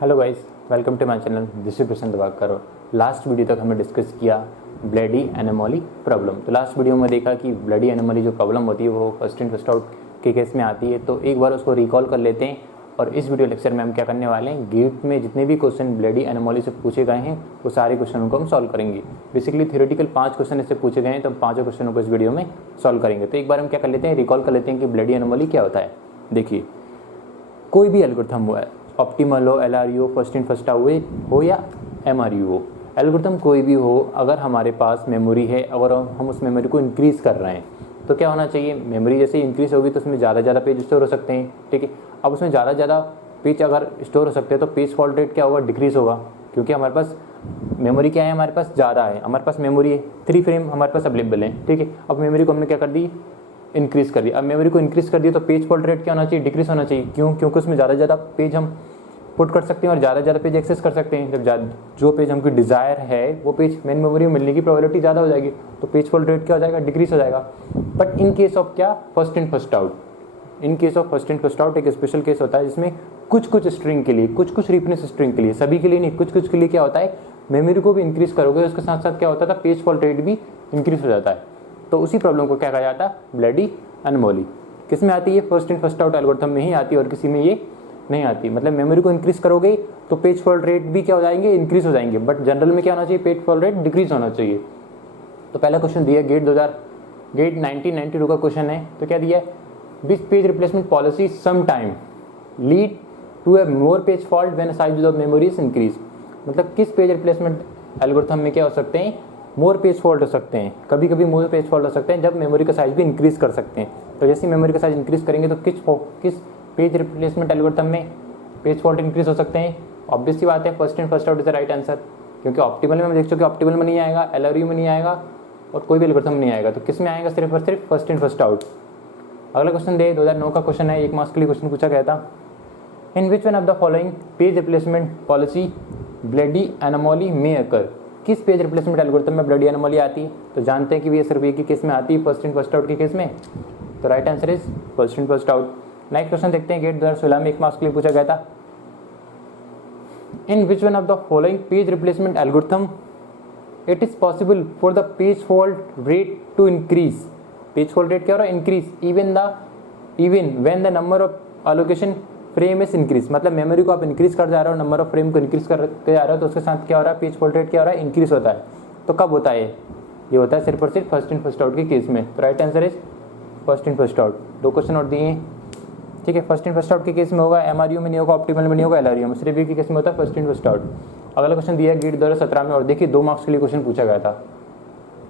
Hello guys, welcome to my channel. This is Prashant Wakar. Last video तक हमने discuss किया Belady anomaly problem. तो last video में देखा कि ब्लडी एनोमली जो प्रॉब्लम होती है वो फर्स्ट इन फर्स्ट आउट के केस में आती है। तो एक बार उसको रिकॉल कर लेते हैं और इस वीडियो लेक्चर में हम क्या करने वाले हैं, गेट में जितने भी क्वेश्चन ब्लडी एनोमली से पूछे गए हैं वो सारे क्वेश्चनों को हम सॉल्व करेंगे। बेसिकली थ्योरेटिकल 5 क्वेश्चन इससे पूछे गए हैं, तो हम 5 क्वेश्चनों को इस वीडियो में सॉल्व करेंगे। तो एक बार हम क्या कर लेते हैं, रिकॉल कर लेते हैं कि ब्लडी एनोमली क्या होता है। देखिए, कोई भी एल्गोरिथम हुआ है, ऑप्टिमल हो, LRU first in first out हो या MRU हो, एल्गोरिथम कोई भी हो, अगर हमारे पास मेमोरी है, अगर हम उस मेमोरी को इंक्रीज़ कर रहे हैं तो क्या होना चाहिए, मेमोरी जैसे इंक्रीज़ होगी तो उसमें ज़्यादा पेज स्टोर हो सकते हैं। ठीक है, अब उसमें ज़्यादा पेज अगर स्टोर हो सकते हैं तो पेज फॉल्ट रेट क्या होगा, डिक्रीज़ होगा, क्योंकि हमारे पास मेमोरी क्या है, हमारे पास ज़्यादा है, हमारे पास मेमोरी है, 3 फ्रेम हमारे पास अवेलेबल है। ठीक है, अब मेमोरी को हमने क्या कर दी, इंक्रीज़ कर दिया। अब मेमोरी को इंक्रीज़ कर दिया तो पेज फॉल्ट रेट क्या होना चाहिए, डिक्रीज़ होना चाहिए। क्यों? क्योंकि उसमें ज़्यादा पेज हम पुट कर सकते हैं और ज़्यादा पेज एक्सेस कर सकते हैं। जब जो पेज हमको डिज़ायर है वो पेज मेन मेमोरी में मिलने की प्रोबेबिलिटी ज़्यादा हो जाएगी, तो पेज फॉल्ट रेट क्या हो जाएगा, डिक्रीज हो जाएगा। बट इन केस ऑफ क्या, first in first out, in case of first in first out एक स्पेशल केस होता है जिसमें कुछ स्ट्रिंग के लिए, कुछ रेफरेंस स्ट्रिंग के लिए, सभी के लिए नहीं, कुछ के लिए क्या होता है, मेमोरी को भी इंक्रीज करोगे उसके साथ साथ क्या होता था, पेज फॉल्ट रेट भी इंक्रीज हो जाता है। तो उसी प्रॉब्लम को क्या कहा जाता है, ब्लडी एनोमली। किस में आती है, first in first out algorithm में ही आती है और किसी में ये नहीं आती। मतलब मेमोरी को इंक्रीज करोगे तो पेज फॉल्ट रेट भी क्या हो जाएंगे, इंक्रीज हो जाएंगे। बट जनरल में क्या होना चाहिए, पेज फॉल्ट रेट डिक्रीज होना चाहिए। तो पहला क्वेश्चन दिया गेट 1992 का क्वेश्चन है। तो क्या दिया है, which page replacement policy some time lead to a more page fault when size of memory is increase. मतलब किस पेज रिप्लेसमेंट एल्गोरिथम में क्या हो सकते हैं, मोर पेज फॉल्ट हो सकते हैं, कभी मोर पेज फॉल्ट हो सकते हैं जब मेमोरी का साइज भी इंक्रीज कर सकते हैं। तो जैसे मेमोरी का साइज इंक्रीज करेंगे तो किस पेज रिप्लेसमेंट एल्गोरिथम में पेज फॉल्ट इंक्रीज हो सकते हैं। ऑब्वियस सी बात है, first in first out is the right answer, क्योंकि ऑप्टिमल में हम देख चुके, ऑप्टिमल में नहीं आएगा, LRU में नहीं आएगा और कोई भी एल्गोरिथम नहीं आएगा। तो किस में आएगा, सिर्फ और सिर्फ फर्स्ट इन फर्स्ट आउट। अगला क्वेश्चन दे, 2009 का क्वेश्चन है, 1 मार्क्स के लिए क्वेश्चन पूछा गया था। In which one of the following page replacement policy Belady anomaly में अकर। किस पेज रिप्लेसमेंट एल्गोरिथम में ब्लडी एनोमली आती है। तो जानते हैं कि ये सिर्फ एक ही केस में आती है, फर्स्ट इन फर्स्ट आउट के केस में। तो right answer is first in first out. Next question देखते हैं, गेट 2016 में 1 मार्क्स के लिए पूछा गया था। In which one of the following page replacement algorithm it is possible for the page fault rate to increase. Page fault rate क्या हो रहा है, increase even when the number of allocation frame is increase. मतलब memory को आप increase कर जा रहे हो, नंबर ऑफ फ्रेम को इंक्रीज करते जा रहे हो, तो उसके साथ क्या हो रहा है, पेज फॉल्ट रेट क्या हो रहा है, इंक्रीज होता है। तो कब होता है ये होता है सिर्फ और सिर्फ फर्स्ट इन फर्स्ट आउट के केस में। तो right answer is first in first out. 2 question और दिए हैं। ठीक है, फर्स्ट इन फर्स्ट आउट के केस में होगा, MRU में नहीं होगा, ऑप्टिमल में नहीं होगा, LRU में, सिर्फ एक के केस में होता है फर्स्ट इन फर्स्ट आउट। अगला क्वेश्चन दिया है गेट 2017 में, और देखिए 2 मार्क्स के लिए क्वेश्चन पूछा गया था।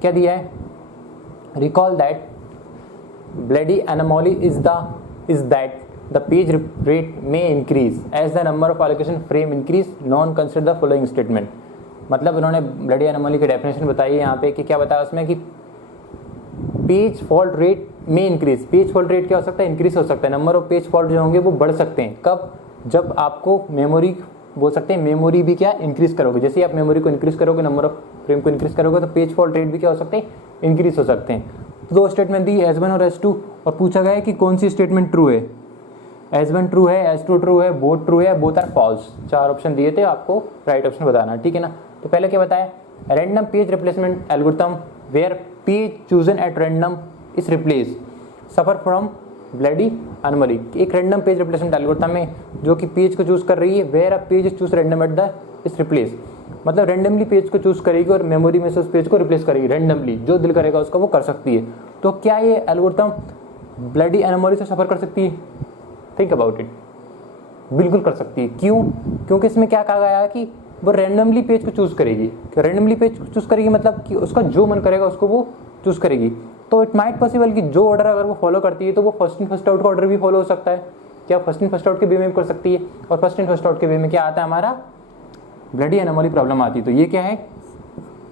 क्या दिया है, recall that Belady anomaly is that the page rate में increase as the number of allocation frame increase, now consider the following statement. मतलब उन्होंने ब्लडी एनोमली की डेफिनेशन बताई है यहाँ पे कि क्या बताया उसमें कि पेज फॉल्ट रेट में इंक्रीज। पेज फॉल्ट रेट क्या हो सकता है, इंक्रीज हो सकता है, नंबर ऑफ पेज फॉल्ट जो होंगे वो बढ़ सकते हैं। कब, जब आपको मेमोरी बोल सकते हैं, मेमोरी भी क्या इंक्रीज करोगे। जैसे आप मेमोरी को इंक्रीज करोगे, नंबर ऑफ फ्रेम को इंक्रीज करोगे, तो पेज फॉल्ट रेट भी क्या हो सकते हैं, इंक्रीज हो सकते हैं। तो 2 स्टेटमेंट दी, S1 और S2, और पूछा गया है कि कौन सी स्टेटमेंट ट्रू है। S1 ट्रू है, S2 ट्रू है, बोथ ट्रू है, बोथ आर फॉल्स। 4 ऑप्शन दिए थे, आपको राइट ऑप्शन बताना। ठीक है ना। तो पहले क्या बताया, random page replacement algorithm where page chosen at random is replace suffer from Belady anomaly. एक रैंडम पेज रिप्लेसमेंट एल्गोरिथम में जो कि पेज को चूज कर रही है, where a page is choose random at the is replace. मतलब randomly page को चूज करेगी और मेमोरी में से उस पेज को रिप्लेस करेगी रैंडमली, जो दिल करेगा उसका वो कर सकती है। तो क्या ये एल्गोरिथम ब्लडी एनोमली से सफर कर सकती है, थिंक अबाउट इट। बिल्कुल कर सकती है। क्यों? क्योंकि इसमें क्या कहा गया है कि वो रैंडमली पेज को चूज करेगी। रैंडमली पेज चूज करेगी मतलब कि उसका जो मन करेगा उसको वो चूज करेगी। तो इट माइट पॉसिबल कि जो ऑर्डर अगर वो फॉलो करती है तो वो फर्स्ट इन फर्स्ट आउट का ऑर्डर भी फॉलो हो सकता है। क्या फर्स्ट इन फर्स्ट आउट के वे में कर सकती है, और फर्स्ट इन फर्स्ट आउट के वे में क्या आता है, हमारा ब्लडी एनोमली प्रॉब्लम आती है। तो ये क्या है,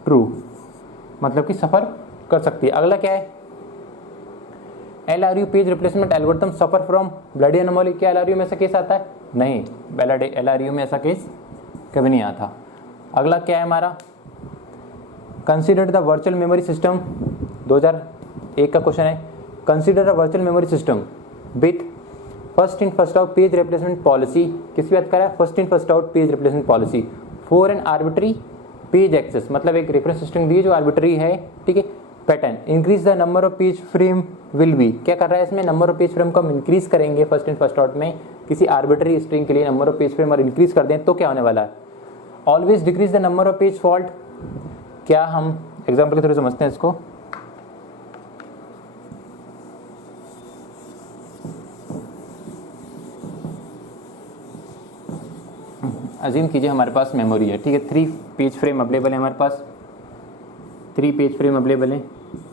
ट्रू, मतलब कि सफर कर सकती है। अगला क्या है, LRU page replacement algorithm suffer from Belady anomaly. क्या LRU में ऐसा केस आता है, नहीं, LRU में ऐसा केस कभी नहीं आता। अगला क्या है हमारा, consider the virtual memory system, 2001 का क्वेश्चन है। Consider the virtual memory system with first in first out page replacement policy, किसकी बात कर रहा है? First in first out page replacement policy for an arbitrary page access, मतलब एक reference string दी है जो आर्बिट्री है, ठीक है। Pattern increase the number of page frame will be, क्या कर रहा है इसमें? नंबर ऑफ पेज फ्रेम को हम इंक्रीज करेंगे फर्स्ट इन फर्स्ट आउट में, किसी आर्बिट्री स्ट्रिंग के लिए नंबर ऑफ पेज फ्रेम और इंक्रीज कर दें तो क्या होने वाला है? Always decrease the number of page fault. क्या हम एग्जाम्पल के थ्रू समझते हैं इसको। अजीम कीजिए हमारे पास मेमोरी है, ठीक है, 3 पेज फ्रेम अवेलेबल है हमारे पास, 3 पेज फ्रेम अवेलेबल है,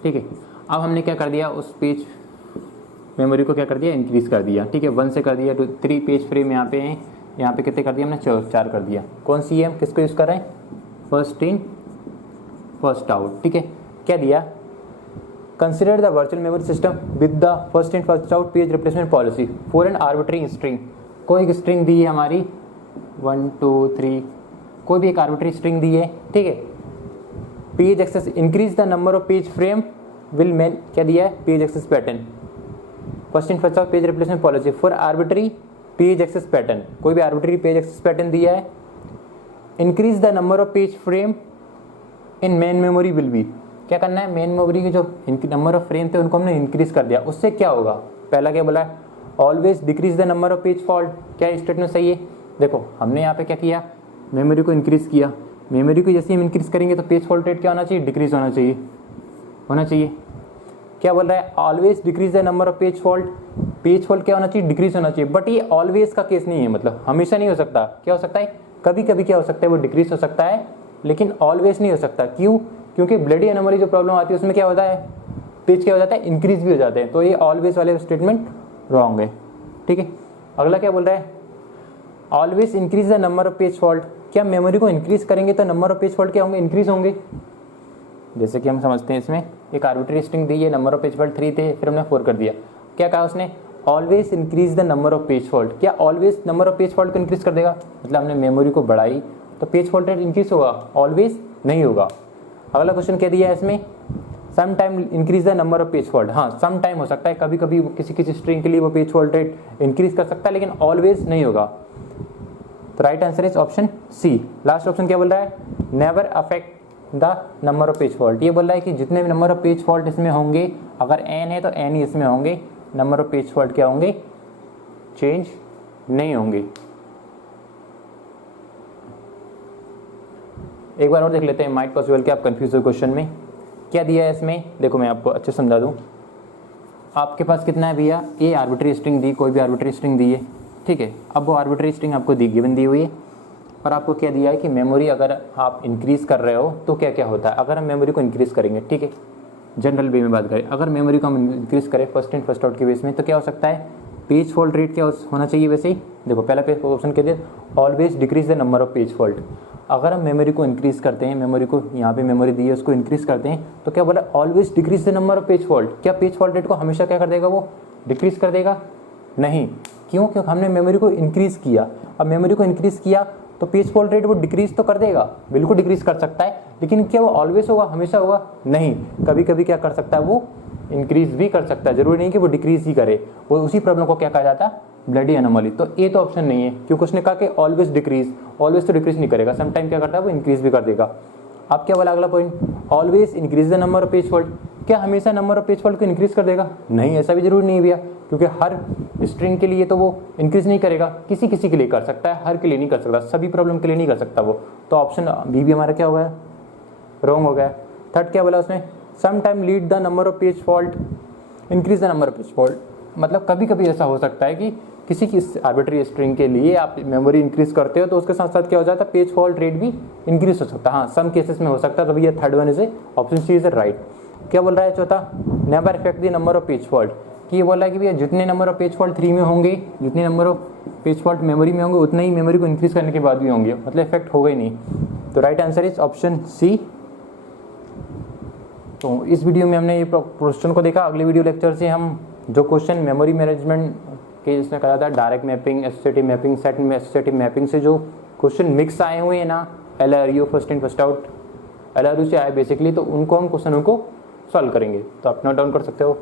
ठीक है। अब हमने क्या कर दिया, उस पेज मेमोरी को क्या कर दिया? इंक्रीज कर दिया, ठीक है, 1 से कर दिया, 3 पेज फ्रेम यहाँ पे हैं, यहाँ पे कितने कर दिया हमने? 4 कर दिया। कौन सी है, हम किसको यूज़ कर रहे हैं? फर्स्ट इन फर्स्ट आउट, ठीक है। क्या दिया? Consider the virtual memory system with the first in first out page replacement policy for an arbitrary string. कोई एक स्ट्रिंग दी है हमारी 1 2 3, कोई भी एक आर्बिट्री स्ट्रिंग दी है, ठीक है। Page access increase the number of page frame will main, क्या दिया है? Page access pattern first in first out page replacement policy for arbitrary page access pattern, कोई भी आर्बिट्री पेज एक्सेस पैटर्न दिया है। Increase the number of page frame in main memory will be, क्या करना है? मेन मेमोरी के जो number of frame थे उनको हमने इंक्रीज कर दिया, उससे क्या होगा? पहला क्या बोला है? Always decrease the number of page fault. क्या स्टेटमेंट सही है? देखो हमने यहाँ पे क्या किया, मेमोरी को इंक्रीज किया, मेमोरी को जैसे हम इंक्रीज करेंगे तो पेज फॉल्ट रेट क्या होना चाहिए? डिक्रीज होना चाहिए, होना चाहिए। क्या बोल रहा है? Always decrease the number of page fault, page fault क्या होना चाहिए? डिक्रीज होना चाहिए। बट ये ऑलवेज का केस नहीं है, मतलब हमेशा नहीं हो सकता। क्या हो सकता है? कभी कभी क्या हो सकता है, वो डिक्रीज हो सकता है, लेकिन ऑलवेज नहीं हो सकता। क्यों? क्योंकि ब्लडी एनोमली जो प्रॉब्लम आती है उसमें क्या होता है? पेज क्या हो जाता है? इंक्रीज भी हो जाते हैं। तो ये ऑलवेज वाले स्टेटमेंट रॉन्ग है, ठीक है। अगला क्या बोल रहा है? Always increase the number of page fault. क्या मेमोरी को इंक्रीज करेंगे तो नंबर ऑफ पेज फॉल्ट क्या होंगे? इंक्रीज होंगे। जैसे कि हम समझते हैं, इसमें एक आर्बिट्री स्ट्रिंग दी है, नंबर ऑफ पेज फॉल्ट 3 थे, फिर हमने 4 कर दिया। क्या कहा उसने? Always increase the number of page fault. क्या always number of page fault को इंक्रीज कर देगा? मतलब हमने मेमोरी को बढ़ाई तो पेज फॉल्ट रेट इंक्रीज होगा, ऑलवेज नहीं होगा। अगला क्वेश्चन क्या दिया है इसमें? Some time increase the number of page fault. हाँ, सम टाइम हो सकता है, कभी कभी किसी किसी स्ट्रिंग के लिए वो पेज फॉल्ट रेट इंक्रीज कर सकता है, लेकिन ऑलवेज नहीं होगा। तो right answer is option C. Last option क्या बोल रहा है? Never affect the number of page fault. ये बोल रहा है कि जितने भी नंबर ऑफ पेज फॉल्ट इसमें होंगे, अगर n है तो n ही इसमें होंगे, नंबर ऑफ पेज फॉल्ट क्या होंगे? चेंज नहीं होंगे। एक बार और देख लेते हैं, माइट पॉसिबल कि आप कंफ्यूज हो क्वेश्चन में। क्या दिया है इसमें? देखो मैं आपको अच्छे समझा दूं। आपके पास कितना है भैया? ए आर्बिट्री स्ट्रिंग दी, कोई भी आर्बिट्री स्ट्रिंग दी है, ठीक है। अब वो आर्बिट्री स्ट्रिंग आपको गिवन दी हुई है और आपको क्या दिया है कि मेमोरी अगर आप इंक्रीज कर रहे हो तो क्या क्या होता है। अगर हम मेमोरी को इंक्रीज करेंगे, ठीक है, जनरल वे में बात करें, अगर मेमोरी को हम इंक्रीज करें फर्स्ट इन फर्स्ट आउट के बेस में, तो क्या हो सकता है? पेज फॉल्ट रेट क्या होना चाहिए? वैसे ही देखो पहला पेज ऑप्शन क्या दिया? Always decrease the number of page fault. अगर हम मेमोरी को इंक्रीज करते हैं, मेमोरी को यहाँ पे मेमोरी दी है उसको इंक्रीज करते हैं, तो क्या बोला? Always decrease the number of page fault. क्या पेज फॉल्ट रेट को हमेशा क्या कर देगा? वो डिक्रीज कर देगा? नहीं। क्यों? क्योंकि हमने मेमोरी को इंक्रीज किया। अब मेमोरी को इंक्रीज किया तो पेज फॉल्ट रेट वो डिक्रीज तो कर देगा, बिल्कुल डिक्रीज कर सकता है, लेकिन क्या वो ऑलवेज होगा, हमेशा होगा? नहीं। कभी कभी क्या कर सकता है? वो इंक्रीज भी कर सकता है, जरूरी नहीं कि वो डिक्रीज ही करे। वो उसी प्रॉब्लम को क्या कहा जाता है? Bloody anomaly. तो ये तो ऑप्शन नहीं है, क्योंकि उसने कहा कि ऑलवेज डिक्रीज, ऑलवेज तो डिक्रीज नहीं करेगा, समटाइम क्या करता है? वो इंक्रीज भी कर देगा। अब क्या बोला अगला point? Always increase the number of page fault. क्या हमेशा नंबर ऑफ पेज फॉल्ट को इंक्रीज कर देगा? नहीं, ऐसा भी जरूरी नहीं है भैया, क्योंकि हर स्ट्रिंग के लिए तो वो इंक्रीज नहीं करेगा, किसी किसी के लिए कर सकता है, हर के लिए नहीं कर सकता, सभी प्रॉब्लम के लिए नहीं कर सकता वो। तो ऑप्शन बी भी हमारा क्या हो गया? रॉन्ग हो गया। थर्ड क्या बोला उसने? Some time lead the number of page fault, increase the number of page fault. मतलब कभी कभी ऐसा हो सकता है कि किसी की आर्बिट्री स्ट्रिंग के लिए आप मेमोरी इंक्रीज करते हो तो उसके साथ साथ क्या हो जाता है? पेज फॉल्ट रेट भी इंक्रीज हो सकता है। हाँ, सम केसेस में हो सकता है। तो भैया third one is option C is right. क्या बोल रहा है चौथा? Never effect the number of page fault. कि ये बोल रहा है कि भैया जितने नंबर ऑफ पेज फॉल्ट 3 में होंगे, जितने number of page fault memory में होंगे, उतने ही मेमोरी को इंक्रीज करने के बाद भी होंगे, मतलब इफेक्ट होगा ही नहीं। तो right answer is option C. तो इस वीडियो में हमने ये क्वेश्चन को देखा। अगले वीडियो लेक्चर से हम जो क्वेश्चन मेमोरी मैनेजमेंट के इसमें कहा था, direct mapping, associative mapping, set में एसोसिएटिव मैपिंग से जो क्वेश्चन मिक्स आए हुए हैं ना, LRU first in first out, LRU से आए बेसिकली, तो उनको हम क्वेश्चनों को सॉल्व करेंगे। तो आप नोट डाउन कर सकते हो।